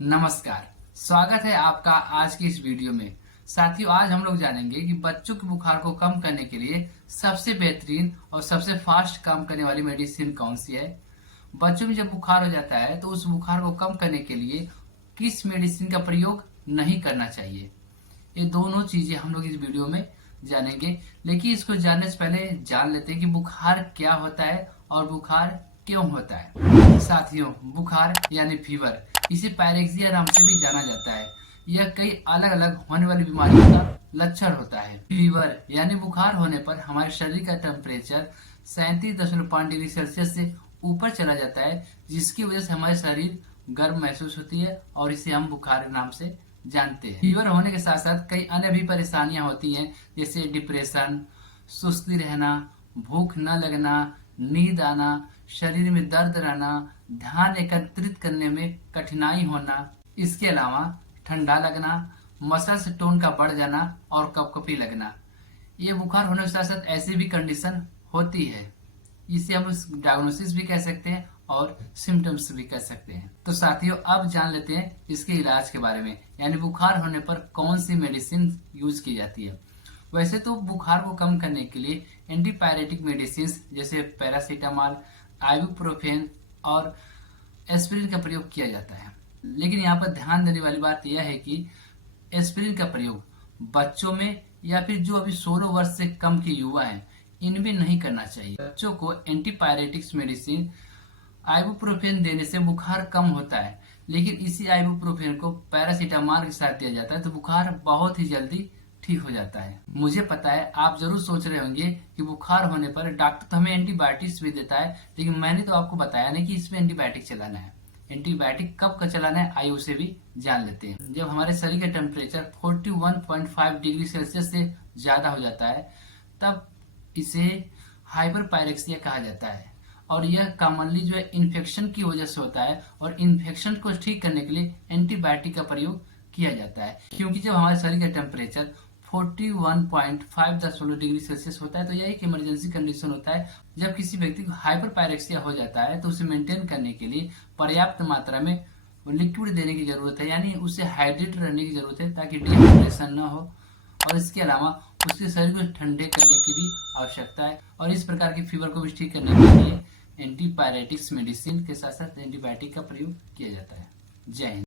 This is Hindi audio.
नमस्कार। स्वागत है आपका आज की इस वीडियो में। साथियों, आज हम लोग जानेंगे कि बच्चों के बुखार को कम करने के लिए सबसे बेहतरीन और सबसे फास्ट काम करने वाली मेडिसिन कौन सी है। बच्चों में जब बुखार हो जाता है तो उस बुखार को कम करने के लिए किस मेडिसिन का प्रयोग नहीं करना चाहिए। ये दोनों चीजें हम लोग इस वीडियो में जानेंगे। लेकिन इसको जानने से पहले जान लेते हैं कि बुखार क्या होता है और बुखार क्यों होता है। साथियों, बुखार यानी फीवर, इसे पायरेक्सिया नाम से भी जाना जाता है। यह कई अलग अलग होने वाली बीमारियों का लक्षण होता है। फीवर यानी बुखार होने पर हमारे शरीर का टेम्परेचर 37.5 डिग्री सेल्सियस से ऊपर चला जाता है, जिसकी वजह से हमारे शरीर गर्म महसूस होती है और इसे हम बुखार नाम से जानते हैं। फीवर होने के साथ साथ कई अन्य भी परेशानियां होती हैं, जैसे डिप्रेशन, सुस्ती रहना, भूख न लगना, नींद आना, शरीर में दर्द रहना, ध्यान एकत्रित करने में कठिनाई होना। इसके अलावा ठंडा लगना, मसल्स टोन का बढ़ जाना और कपकपी लगना। ये बुखार होने के साथ साथ ऐसी भी कंडीशन होती है, इसे हम डायग्नोसिस भी कह सकते हैं और सिम्टम्स भी कह सकते हैं। तो साथियों, अब जान लेते हैं इसके इलाज के बारे में, यानी बुखार होने पर कौन सी मेडिसिन यूज की जाती है। वैसे तो बुखार को कम करने के लिए एंटीपायरेटिक मेडिसिन जैसे पैरासीटामॉल, आइबुप्रोफेन और एस्पिरिन का प्रयोग किया जाता है। लेकिन यहाँ पर ध्यान देने वाली बात यह है कि एस्पिरिन का प्रयोग बच्चों में या फिर जो अभी 16 वर्ष से कम के युवा हैं, इनमें नहीं करना चाहिए। बच्चों को एंटीपायरेटिक्स मेडिसिन आइबुप्रोफेन देने से बुखार कम होता है, लेकिन इसी आइबुप्रोफेन को पैरासीटामॉल के साथ दिया जाता है तो बुखार बहुत ही जल्दी ठीक हो जाता है। मुझे पता है आप जरूर सोच रहे होंगे कि बुखार होने पर डॉक्टर तो हमें एंटीबायोटिक्स भी देता है, लेकिन मैंने तो आपको बताया नहीं कि इसमें एंटीबायोटिक चलाना है। एंटीबायोटिक कब का चलाना है आइए उसे भी जान लेते हैं। जब हमारे शरीर का टेम्परेचर 41.5 डिग्री सेल्सियस से ज्यादा हो जाता है, तब इसे हाइपर पायरेक्सिया कहा जाता है और यह कॉमनली जो है इन्फेक्शन की वजह से होता है और इन्फेक्शन को ठीक करने के लिए एंटीबायोटिक का प्रयोग किया जाता है। क्योंकि जब हमारे शरीर का टेम्परेचर 41.5 डिग्री सेल्सियस होता है तो यह एक इमरजेंसी कंडीशन होता है। जब किसी व्यक्ति को हाइपर पायरेक्सिया हो जाता है तो उसे मेंटेन करने के लिए पर्याप्त मात्रा में लिक्विड देने की जरूरत है, यानी उसे हाइड्रेट रहने की जरूरत है ताकि डिहाइड्रेशन न हो। और इसके अलावा उसके शरीर को ठंडे करने की भी आवश्यकता है और इस प्रकार की फीवर को भी ठीक करने के लिए एंटीपायरेटिक्स मेडिसिन के साथ साथ एंटीबायोटिक का प्रयोग किया जाता है। जय हिंद।